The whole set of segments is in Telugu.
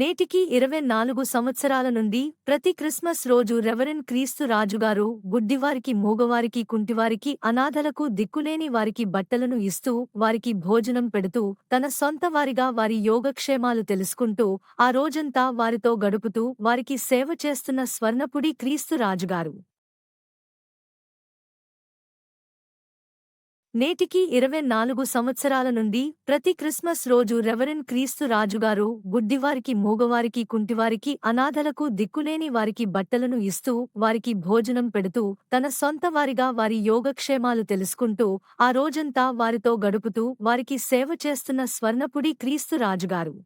నేటికి 24 సంవత్సరాల నుండి ప్రతి క్రిస్మస్ రోజు రెవరెండ్ క్రీస్తు రాజుగారు గుడ్డివారికి, మూగవారికి, కుంటివారికి, అనాథలకు, దిక్కులేని వారికి బట్టలను ఇస్తూ, వారికి భోజనం పెడుతూ, తన సొంత వారిగా వారి యోగక్షేమాలు తెలుసుకుంటూ, ఆ రోజంతా వారితో గడుపుతూ వారికి సేవ చేస్తున్న స్వర్ణపుడి క్రీస్తు రాజుగారు. నేటికి 24 సంవత్సరాల నుండి ప్రతి క్రిస్మస్ రోజు రెవరెండ్ క్రీస్తు రాజుగారు గుడ్డివారికి, మూగవారికి, కుంటివారికి, అనాథలకు, దిక్కులేని వారికి బట్టలను ఇస్తూ, వారికి భోజనం పెడుతూ, తన సొంత వారిగా వారి యోగక్షేమాలు తెలుసుకుంటూ, ఆ రోజంతా వారితో గడుపుతూ వారికి సేవ చేస్తున్న స్వర్ణపుడి క్రీస్తు రాజుగారు.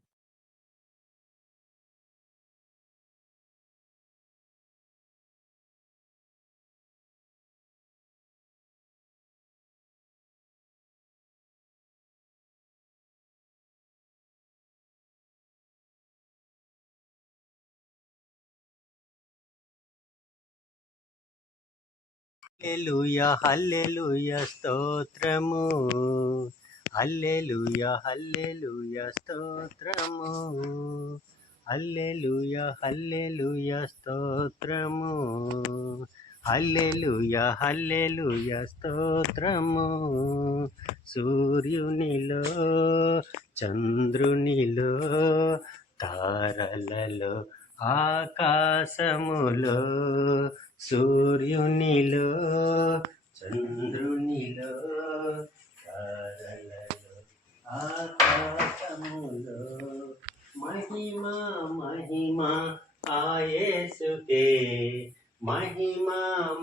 హల్లెలూయా హల్లెలూయా స్తోత్రము, హల్లెలూయా హల్లెలూయా స్తోత్రము, హల్లెలూయా హల్లెలూయా స్తోత్రము, హల్లెలూయా హల్లెలూయా స్తోత్రము. సూర్యునిలో, చంద్రునిలో, తారలలో, ఆకాశములో, సూర్యునిలో, చంద్రునిలో, తారలలో, ఆకాశములో, మహిమ మహిమ ఆయేసుకే, మహిమ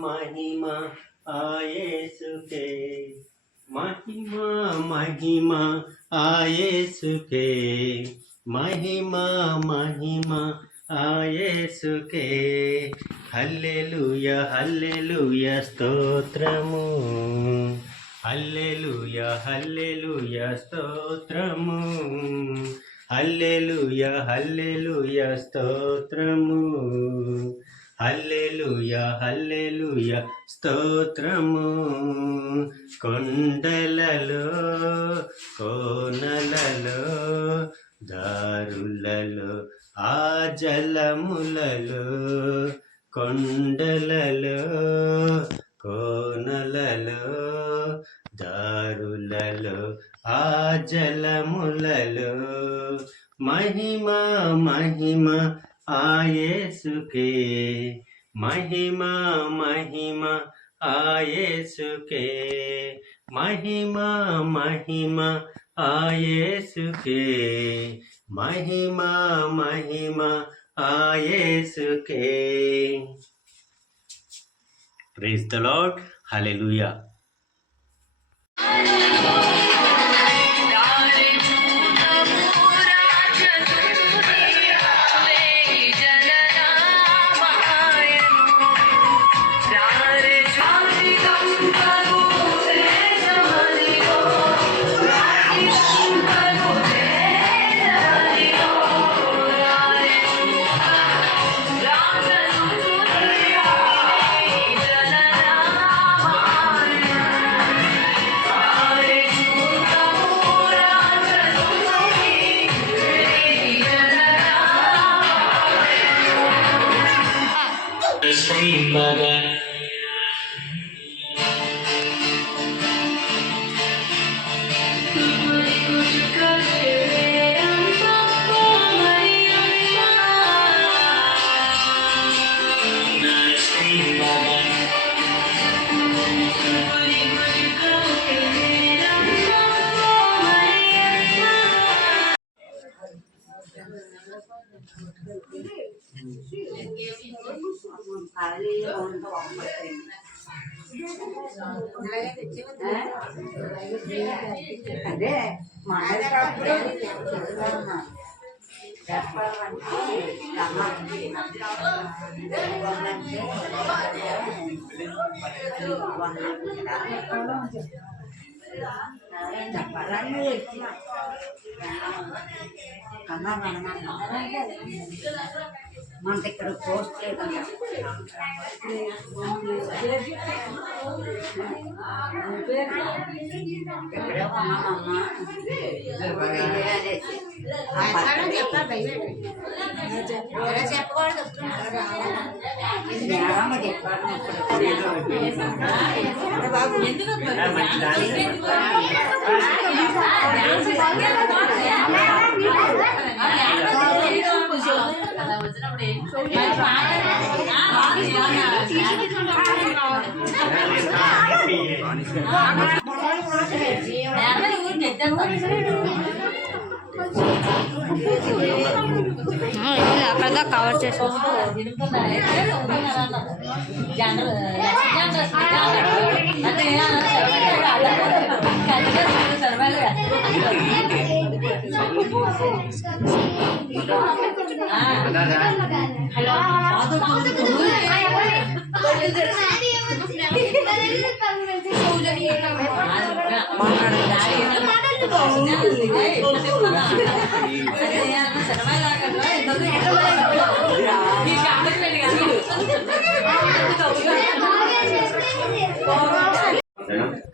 మహిమ ఆయేసుకే, మహిమ మహిమ ఆయేసుకే, మహిమ మహిమ ఆయేసుకే. హల్లెలూయా హల్లెలూయా స్తోత్రము, హల్లెలూయా హల్లెలూయా స్తోత్రము, హల్లెలూయా హల్లెలూయా స్తోత్రము, హల్లెలూయా హల్లెలూయా స్తోత్రము. కొండలలో, కోనలలో, దారులలో, ఆ జలములలో, కొండలలో, కోనలలో, దారులలో, ఆ జలములలో, మహిమ మహిమ ఆయేసుకే, మహిమ మహిమ ఆయేసుకే, మహిమ మహిమ ఆయేసుకే, మహిమ మహిమ ఆయేసుకే. Praise the lord. హల్లెలూయా. అదే మాట్లాడేటప్పుడు చెప్పాలని వచ్చిన మనకి ఇక్కడ పోస్ట్ లేదంట. ఇక్కడే ఉన్నామమ్మా. చెప్పకూడదు. అక్కడ దాకా కవర్ చేసి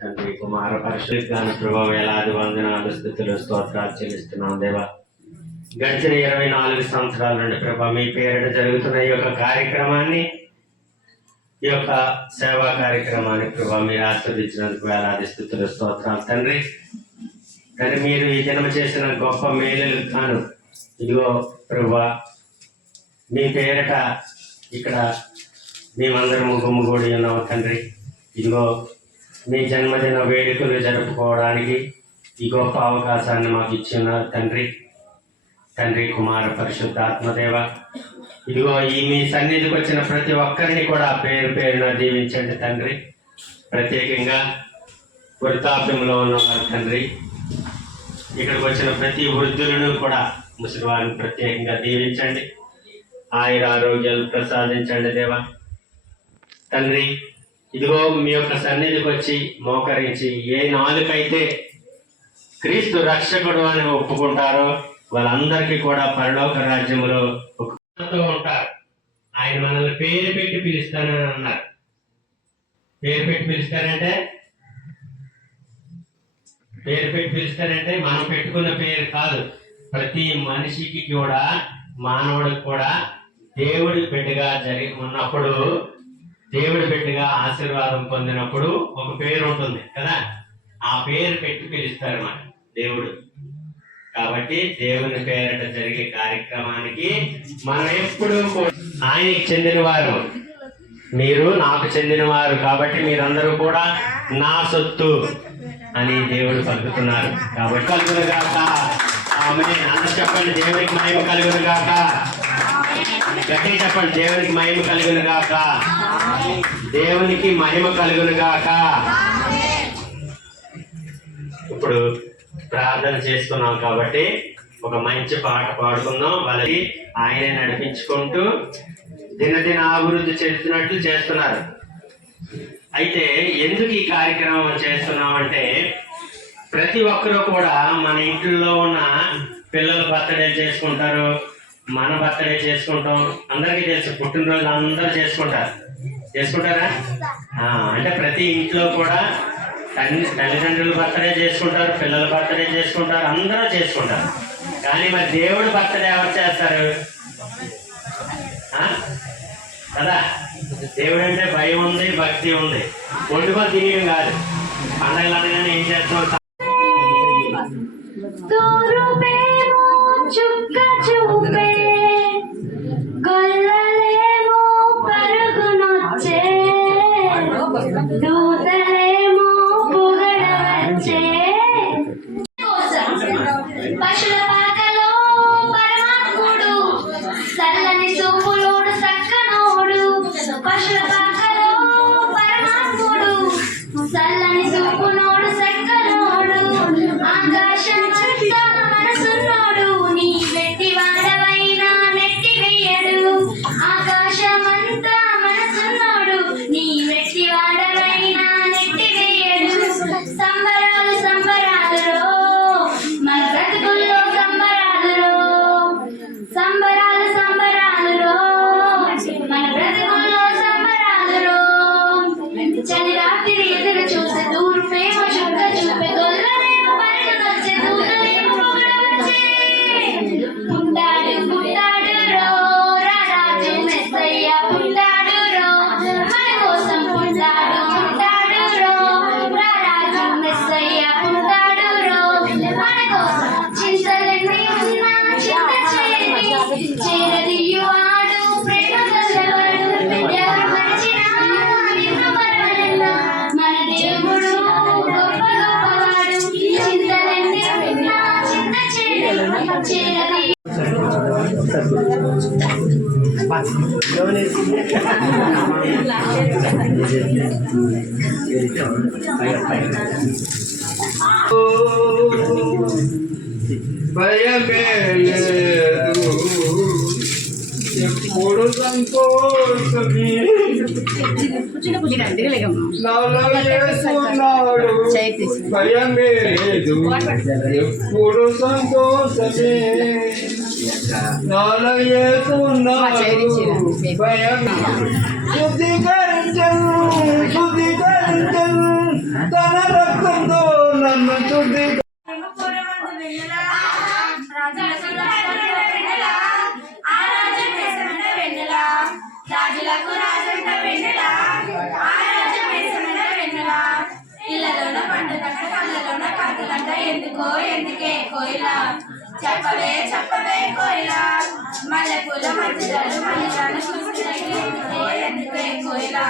తండ్రి కుమార పరిశుద్ధాన్ని ప్రభావ వేలాది వందనాలు స్థుతులు స్తోత్రాలు చెల్లిస్తున్నాం దేవా. గడిచిన 24 సంవత్సరాల నుండి ప్రభా మీ పేరిట జరుగుతున్న ఈ యొక్క కార్యక్రమాన్ని, ఈ యొక్క సేవా కార్యక్రమాన్ని ప్రభా మీరు ఆస్వాదించినందుకు వేలాది స్థుతులు స్తోత్రాలు తండ్రి. కానీ మీరు ఈ జన్మ చేసిన గొప్ప మేలులు కాను ఇదిగో ప్రభా మీ పేరిట ఇక్కడ మేమందరం గుమ్ముగూడి ఉన్నాము తండ్రి. ఇదిగో మీ జన్మదిన వేడుకలు జరుపుకోవడానికి ఈ గొప్ప అవకాశాన్ని మాకు ఇచ్చిన్నారు తండ్రి. తండ్రి కుమార పరిశుద్ధాత్మదేవ ఇదిగో ఈ మీ సన్నిధికి వచ్చిన ప్రతి ఒక్కరిని కూడా పేరు పేరున దీవించండి తండ్రి. ప్రత్యేకంగా వృద్ధాప్యంలో ఉన్నవారు తండ్రి, ఇక్కడికి వచ్చిన ప్రతి వృద్ధులను కూడా ముసలివారిని ప్రత్యేకంగా దీవించండి. ఆయుర ఆరోగ్యాలు ప్రసాదించండి దేవా. తండ్రి ఇదిగో మీ యొక్క సన్నిధికి వచ్చి మోకరించి ఏ నాలుకైతే క్రీస్తు రక్షకుడు అని ఒప్పుకుంటారో వాళ్ళందరికీ కూడా పరలోక రాజ్యంలో ఉంటారు. ఆయన మనల్ని పేరు పెట్టి పిలుస్తానని అన్నారు. పేరు పెట్టి పిలుస్తారంటే మనం పెట్టుకున్న పేరు కాదు. ప్రతి మనిషికి కూడా, మానవుడికి కూడా దేవుడి బిడ్డగా ఉన్నప్పుడు, దేవుడి బిడ్డగా ఆశీర్వాదం పొందినప్పుడు ఒక పేరు ఉంటుంది కదా, ఆ పేరు పెట్టి పిలుస్తారు మన దేవుడు. కాబట్టి దేవుని పేరిట జరిగే కార్యక్రమానికి మనం ఎప్పుడు ఆయనకి చెందినవారు, మీరు నాకు చెందినవారు కాబట్టి మీరందరూ కూడా నా సొత్తు అని దేవుడు పలుకుతున్నారు. కాబట్టి కలుగునుగాక. ఆమేన్. అందరూ చెప్పండి, దేవునికి మహిమ కలుగునుగాక. గట్టిగా చెప్పండి, దేవునికి మహిమ కలుగునుగాక. దేవునికి మహిమ కలుగునుగాక. ఇప్పుడు ప్రార్థన చేసుకున్నాం కాబట్టి ఒక మంచి పాట పాడుకుందాం. వాళ్ళకి ఆయనే నడిపించుకుంటూ దినదిన అభివృద్ధి చెందుతున్నట్లు చేస్తున్నారు. అయితే ఎందుకు ఈ కార్యక్రమం చేస్తున్నామంటే ప్రతి ఒక్కరూ కూడా మన ఇంట్లో ఉన్న పిల్లలు బర్త్డే చేసుకుంటారు, మన బర్త్డే చేసుకుంటాం. అందరికీ తెలుసు, పుట్టినరోజు అందరూ చేసుకుంటారా? అంటే ప్రతి ఇంట్లో కూడా తల్లిదండ్రులు బర్త్డే చేసుకుంటారు, పిల్లల బర్త్డే చేసుకుంటారు, అందరూ చేసుకుంటారు. కానీ మరి దేవుడు బర్త్డే ఎవరు చేస్తారు కదా? దేవుడు అంటే భయం ఉంది, భక్తి ఉంది. వండుకొని తినేయం కాదు. పండగలు అనగానే ఏం చేస్తాం? చుక్క చూపే గొల్లలేమో పరుగునొచ్చే, దూతలేమో పొగడవచ్చే. పశుల పాకలో పరమాత్ముడు, చల్లని సూపులోడు సక్కనోడు. పశుల పాకలో పరమాత్ముడు, చల్లని సూపునోడు సక్కనోడు. ఆకాశమంతా మనసున్నోడు, నీ వెట్టి వాడవైనా నెట్టి వెయ్యడు. ఆకాశమంతా మనసున్నోడు, నీ వెట్టి వాడవైనా నెట్టి వెయ్యడు. సంబరాలు సంబరాలురో, మన బ్రతుకుల్లో సంబరాలురో, సంబరాలు సంబరాలురో. భయమే లేదు ఎప్పుడు సంతోషమే నాలో యేసున్నాడు భయమే లేదు ఎప్పుడు సంతోషమే నాలో యేసున్నాడు భయమే శుద్ధీకరించను శుద్ధీకరించను తన రక్తంతో నన్ను శుద్ధీకరించను రాజులకు రాజంట వెన్నెలా ఆ రాజమేసమైన వెన్నెలా ఇళ్ళలోన పండుగంట కళ్ళలోన కాకులంట ఎందుకో ఎందుకే కోయిలా చెప్పవే చెప్పవే కోయిలా మల్లెపూల మధ్యలు మల్లెలను చూస్తున్నాయి ఎందుకో ఎందుకే కోయిలా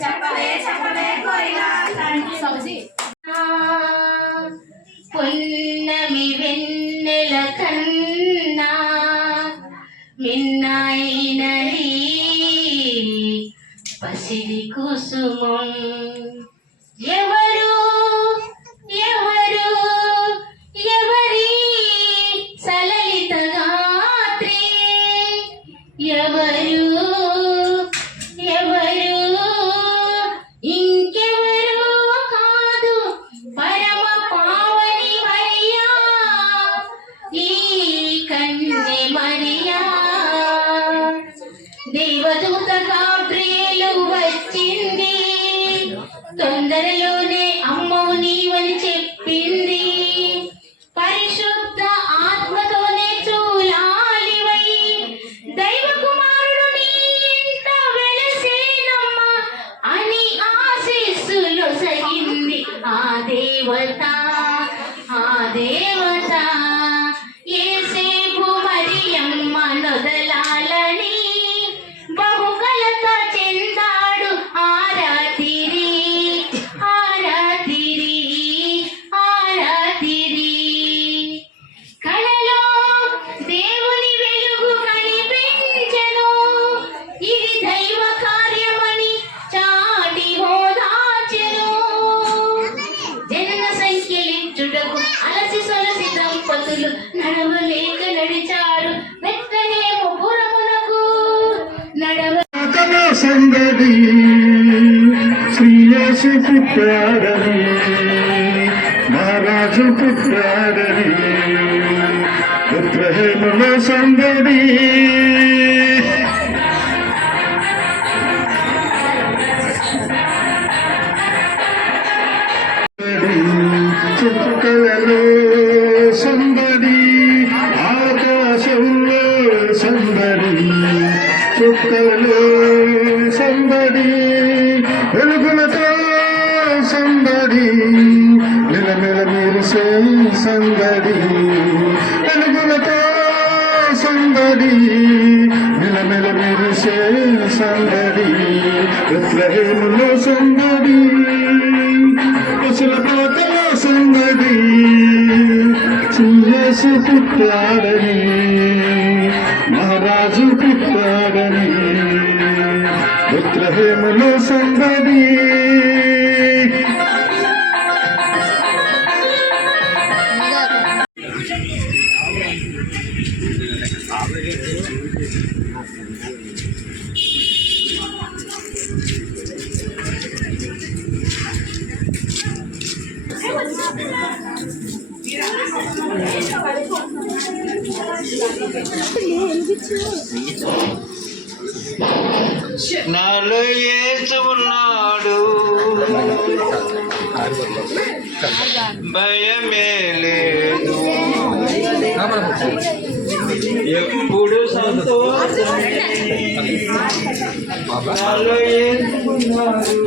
చెప్పవే చెప్పవే కోయిలా పున్నమి వెన్నెల కన్నా మిన్నైనది పసిడి కుసుమం ఎవరు ఎవరు ఎవరి సలలిత గాత్రి ఎవరు ఎవరు ఇంకెవరు కాదు పరమ పావని మరియా ఈ కన్నె మరియా దేవదూత గాబ్రియేలు వచ్చింది తొందరలోనే అమ్మవు నీవని చెప్పింది పరిశుద్ధ ఆత్మతోనే చూలాలివై దైవ కుమారుడు నీ ఇంట వెలసేనమ్మా అని ఆశీస్సులు సగింది ఆ దేవత ఆ దేవత యేసేపు మరియమ్మ నొదలాలని బహుకలత చెందాడు ఆరాతిరి ఆరాతిరి ఆరాతిరి కళలో దేవుని వెలుగు కనిపించెను ఇది దైవ కార్యమని చాటి హోదాచెను జనన సంఖ్యలించుటకు అలసి సొలసి దంపతులు నడవలేక నడిచారు వెక్కనేమో పురమునకు నడవ సందడి శ్రీయేసు పుట్టాడని మహారాజు పుట్టాడని బెత్లెహేములో సందడి చుక్కలలో సందడి ఆకాశంలో సందడి చుక్కలలో సందడి వెలుగులతో సందడి నిలమిల మెరిసే సందడి వెలుగులతో సందడి నిలమిల మెరిసే సందడి బెత్లెహేములో సందడి పశుల పాకలో సందడి యేసు పుట్టాడని మహారాజు పుట్టాడని బెత్లెహేములో సందడి నాలో యేసు ఉన్నాడు భయమే లేదు ఎప్పుడు సంతోషమే నాలో యేసు ఉన్నాడు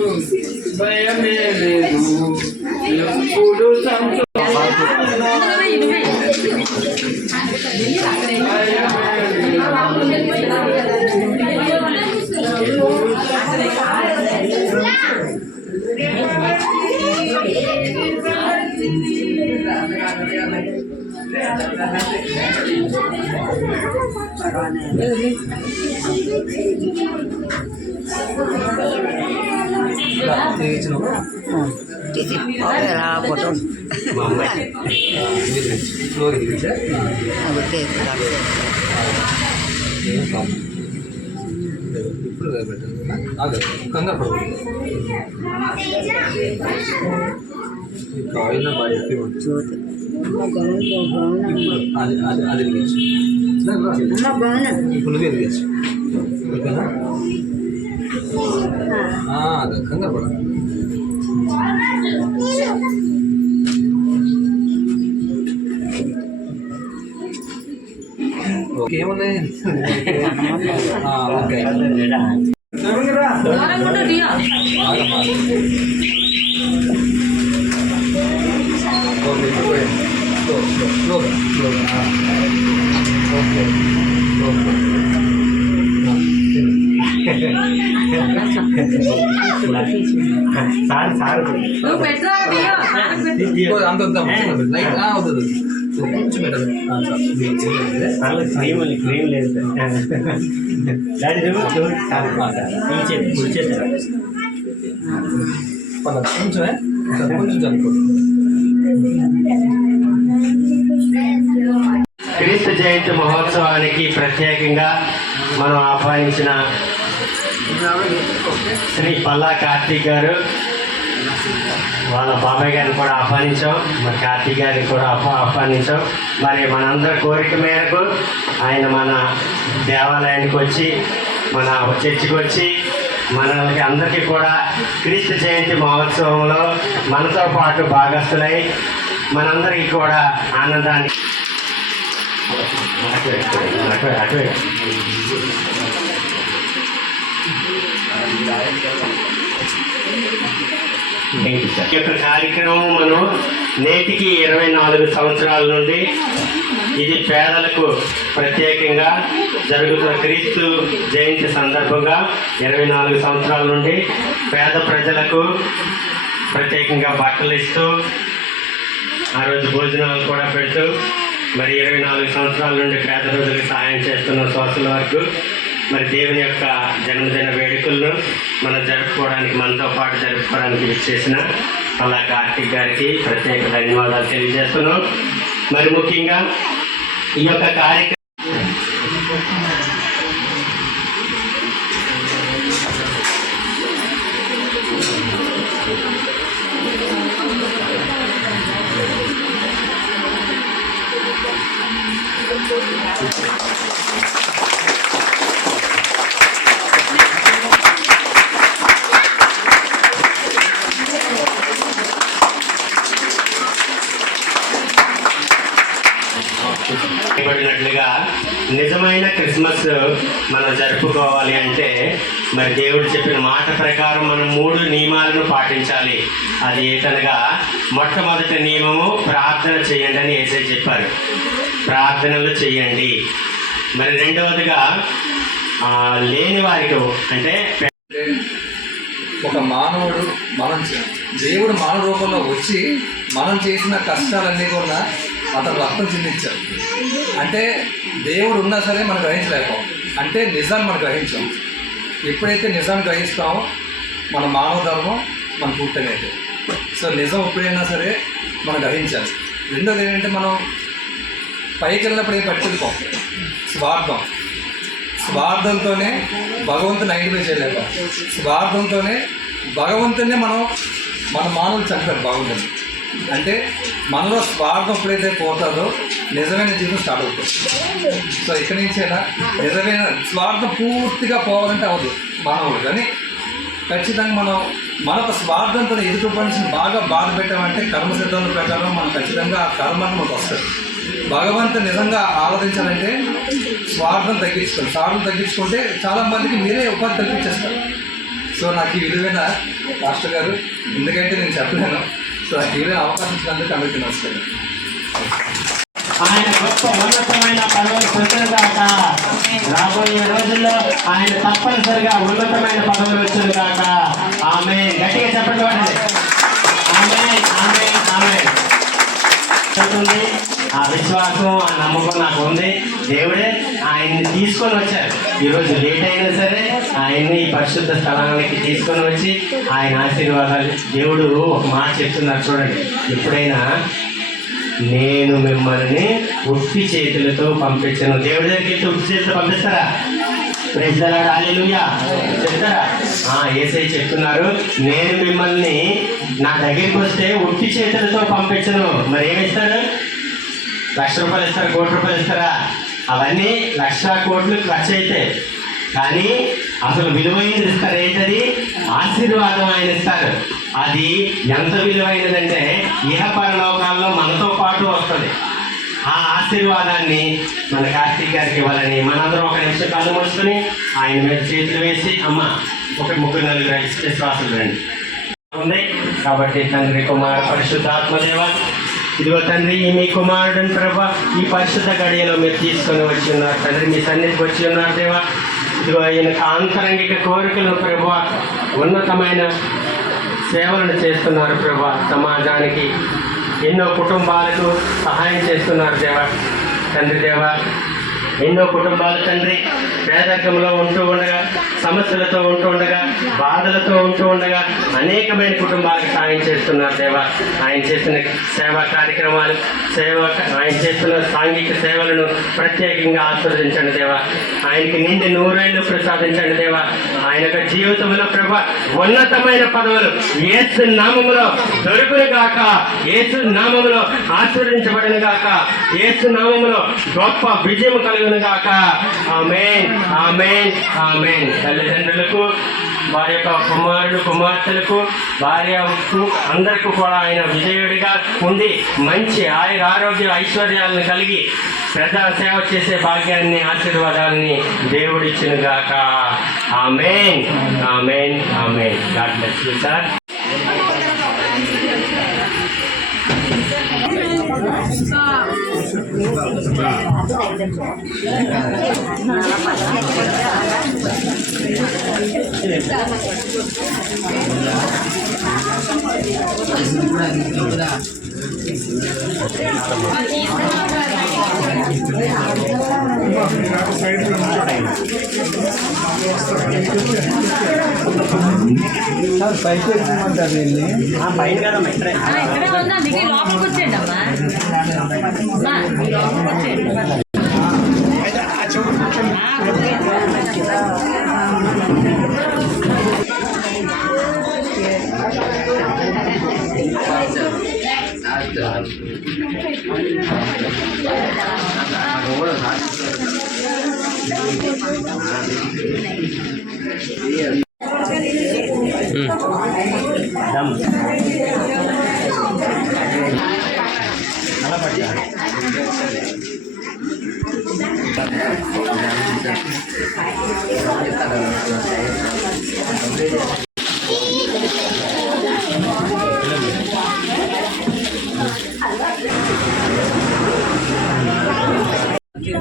భయమే లేదు ఎప్పుడు సంతోషం ఫోటో మా అమ్మాయి ఇప్పుడు కంగారు పడుతుంది ఆయిల్ బాగా చెప్పి అది అది అది ఇప్పుడు నువ్వు ఎదిగచ్చు ఓకేనా అదే కంగారు పడ ఓకే ఏమున్నాయి ఓకే సార్ సార్ అంత లైట్ అవుతుంది కొంచెం క్రీమ్ లేదు డాడీ కొంచెమే కొంచెం చదువుకోండి క్రీస్తు జయంతి మహోత్సవానికి ప్రత్యేకంగా మనం ఆహ్వానించిన శ్రీ పల్లా కార్తీక్ గారు వాళ్ళ బాబాయ్ గారిని కూడా ఆహ్వానించాం, మరి కార్తీక్ గారిని కూడా ఆహ్వానించాం. మరి మనందరి కోరిక మేరకు ఆయన మన దేవాలయానికి వచ్చి మన చర్చికి వచ్చి మనకి అందరికీ కూడా క్రీస్తు జయంతి మహోత్సవంలో మనతో పాటు భాగస్థులై మనందరికీ కూడా ఆనందాన్ని ఈ యొక్క కార్యక్రమం మనం నేటికి 24 సంవత్సరాల నుండి ఇది పేదలకు ప్రత్యేకంగా జరుగుతున్న క్రీస్తు జయంతి సందర్భంగా 24 సంవత్సరాల నుండి పేద ప్రజలకు ప్రత్యేకంగా బట్టలు ఇస్తూ ఆ రోజు భోజనాలు కూడా పెడుతూ మరి 24 సంవత్సరాల నుండి పేద ప్రజలకు సహాయం చేస్తున్న సోషల్ వర్క్ మరి దేవుని యొక్క జన్మదిన వేడుకలను మనం జరుపుకోవడానికి మనతో పాటు జరుపుకోవడానికి విచ్చేసిన పల్లా కార్తీక్ గారికి ప్రత్యేక ధన్యవాదాలు తెలియజేస్తున్నాం. మరి ముఖ్యంగా ఈ యొక్క కార్యక్రమం చేయబడినట్లుగా నిజమైన క్రిస్మస్ మనం జరుపుకోవాలి అంటే మరి దేవుడు చెప్పిన మాట ప్రకారం మనం 3 నియమాలను పాటించాలి. అది ఏంటనగా మొట్టమొదటి నియమము ప్రార్థన చేయండి అని యేసయ్య చెప్పారు. ప్రార్థనలు చేయండి. మరి రెండవదిగా లేని వారికి అంటే ఒక మానవుడు దేవుడు మానవ రూపంలో వచ్చి మనం చేసిన కష్టాలన్నీ కూడా అతను రక్తం చిందించారు. అంటే దేవుడు ఉన్నా సరే మనం గ్రహించలేకపోం. అంటే నిజాన్ని మనం గ్రహించాం. ఎప్పుడైతే నిజాన్ని గ్రహిస్తామో మన మానవ ధర్మం మన పూర్తయినట్టు. సో నిజం ఎప్పుడైనా సరే మనం గ్రహించాలి. రెండోది ఏంటంటే మనం పైకి వెళ్ళినప్పుడు ఏం పట్టుకోం. స్వార్థంతోనే భగవంతుని ఐడెంటిఫై చేయలేక స్వార్థంతోనే భగవంతునే మన మానవులు చంపారు. బాగుంటుంది అంటే మనలో స్వార్థం ఎప్పుడైతే పోతుందో నిజమైన జీవితం స్టార్ట్ అవుతుంది. సో ఇక్కడి నుంచైనా నిజమైన స్వార్థం పూర్తిగా పోవాలంటే అవ్వదు మానవుడు. కానీ ఖచ్చితంగా మనం మనకు స్వార్థంతో ఎదుటి మనిషిని బాగా బాధ పెట్టామంటే కర్మ సిద్ధాంతం ప్రకారం మనం ఖచ్చితంగా ఆ కర్మను మనకు వస్తుంది. భగవంతుని నిజంగా ఆరాధించాలంటే స్వార్థం తగ్గించుకోండి. స్వార్థం తగ్గించుకుంటే చాలామందికి మీరే ఉపాధి కల్పించేస్తారు. సో నాకు ఈ విలువైన మాస్టర్ గారు ఎందుకంటే నేను చెప్పలేను. సో నాకు ఈ విలువైన అవకాశం ఇచ్చినందుకు అందరికీ నమస్కారం. ఆయన గొప్ప ఉన్నతమైన పదవులు పొందుగాక. రాబోయే రోజుల్లో ఆయన తప్పనిసరిగా ఉన్నతమైన పదవులు వచ్చుగాక. ఆమె గట్టిగా చెప్పండి. ఆమె ఆమె ఆమె ఆ విశ్వాసం ఆ నమ్మకం నాకు ఉంది. దేవుడే ఆయన్ని తీసుకొని వచ్చారు. ఈరోజు లేట్ అయినా సరే ఆయన్ని ఈ పరిశుద్ధ స్థలానికి తీసుకొని వచ్చి ఆయన ఆశీర్వాదాలు దేవుడు ఒక మాట చెప్తున్నారు చూడండి. ఎప్పుడైనా నేను మిమ్మల్ని ఉట్టి చేతులతో పంపించను. దేవుడి దగ్గరికి వెళ్తే ఉట్టి చేతులతో పంపిస్తారా? ప్రైజ్ ది లార్డ్, హల్లెలూయా చెప్తారా? యేసయ్య చెప్తున్నారు, నేను మిమ్మల్ని నా దగ్గరికి వస్తే ఉట్టి చేతులతో పంపించను. మరి ఏమిస్తారు? 1,00,000 రూపాయలు ఇస్తారు, 1,00,00,000 రూపాయలు ఇస్తారా? అవన్నీ 1,00,000 కోట్లు ఖర్చు అయితే, కానీ అసలు విలువైనది ఇస్తారు. ఏంటది? ఆశీర్వాదం ఆయన ఇస్తారు. అది ఎంత విలువైనదంటే ఇహ పరలోకాల్లో మనతో పాటు వస్తుంది. ఆ ఆశీర్వాదాన్ని మన కార్తీక్ గారికి ఇవ్వాలని మనందరం ఒక నిమిషం కళ్ళు మూసుకొని ఆయన మీద చేతులు వేసి, అమ్మ ఒక 3-4 విశ్వాసులు రండి ఉంది. కాబట్టి తండ్రి, కుమార, పరిశుద్ధాత్మదేవ, ఇదిగో తండ్రి, మీ కుమారుడిని ప్రభా ఈ పరిశుద్ధ గడియలో మీరు తీసుకొని వచ్చి ఉన్నారు తండ్రి. మీ సన్నిధికి వచ్చి ఉన్నారు దేవా. ఇదిగో ఈయనకు ఆంతరంగిక కోరికలు ప్రభా, ఉన్నతమైన సేవలను చేస్తున్నారు ప్రభా. సమాజానికి ఎన్నో కుటుంబాలకు సహాయం చేస్తున్నారు దేవా. తండ్రి దేవా, ఎన్నో కుటుంబాలు తండ్రి పేదరికంలో ఉంటూ ఉండగా, సమస్యలతో ఉంటూ ఉండగా, బాధలతో ఉంటూ ఉండగా అనేకమైన కుటుంబాలకు సాయం చేస్తున్నారు దేవా. ఆయన చేస్తున్న సేవా కార్యక్రమాలు, ఆయన చేస్తున్న సాంఘిక సేవలను ప్రత్యేకంగా ఆస్వాదించండి దేవా. ఆయనకి నిండి 100 ఏళ్ళు ప్రసాదించండి దేవా. ఆయన యొక్క జీవితంలో ప్రభా ఉన్నతమైన పదవులు యేసు నామములో దొరుకును గాక, యేసు నామములో ఆశీర్వదించబడును గాక, యేసు నామములో గొప్ప విజయం కలుగును గాక. ఆమేన్, ఆమేన్, ఆమేన్. తల్లిదండ్రులకు, వారి యొక్క కుమారులు, కుమార్తెలకు, భార్యకు అందరికీ కూడా ఆయన విజయుడిగా ఉండి మంచి ఆరోగ్య ఐశ్వర్యాలను కలిగి ప్రజా సేవ చేసే భాగ్యాన్ని, ఆశీర్వాదాలని దేవుడిచ్చును గాక. ఆమేన్, ఆమేన్, ఆమేన్. God bless you sir. పైకి ఎక్కుమంటారు వీళ్ళని. పైన కదమ్మా, ఇక్కడే లోపలికి వచ్చేయండి అమ్మా. లోపలికి వచ్చేయండి. అలా పట్ట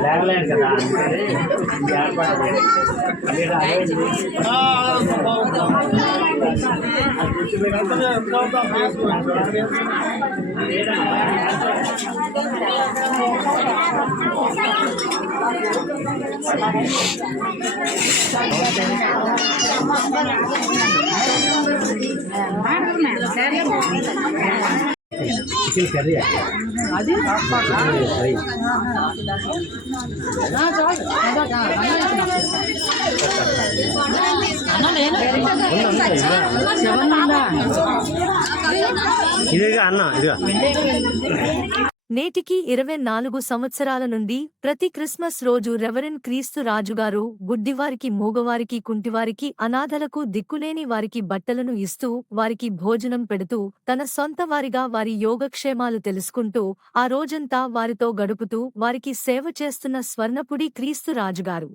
లేగలేదు కదా చికెన్ కర్రీ అది ఇదిగా అన్న ఇదిగా. నేటికి 24 సంవత్సరాల నుండి ప్రతి క్రిస్మస్ రోజు రెవరెండ్ క్రీస్తు రాజుగారు గుడ్డివారికి, మూగవారికి, కుంటివారికి, అనాథలకు, దిక్కులేని వారికి బట్టలను ఇస్తూ, వారికి భోజనం పెడుతూ, తన సొంత వారిగా వారి యోగక్షేమాలు తెలుసుకుంటూ, ఆ రోజంతా వారితో గడుపుతూ వారికి సేవ చేస్తున్న స్వర్ణపుడి క్రీస్తు రాజుగారు.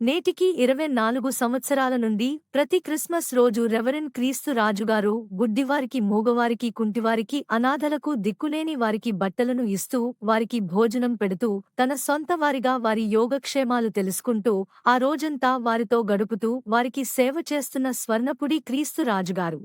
నేటికి 24 సంవత్సరాల నుండి ప్రతి క్రిస్మస్ రోజు రెవరెండ్ క్రీస్తు రాజుగారు గుడ్డివారికి, మూగవారికి, కుంటివారికి, అనాథలకు, దిక్కులేని వారికి బట్టలను ఇస్తూ, వారికి భోజనం పెడుతూ, తన సొంత వారిగా వారి యోగక్షేమాలు తెలుసుకుంటూ, ఆ రోజంతా వారితో గడుపుతూ వారికి సేవ చేస్తున్న స్వర్ణపుడి క్రీస్తు రాజుగారు.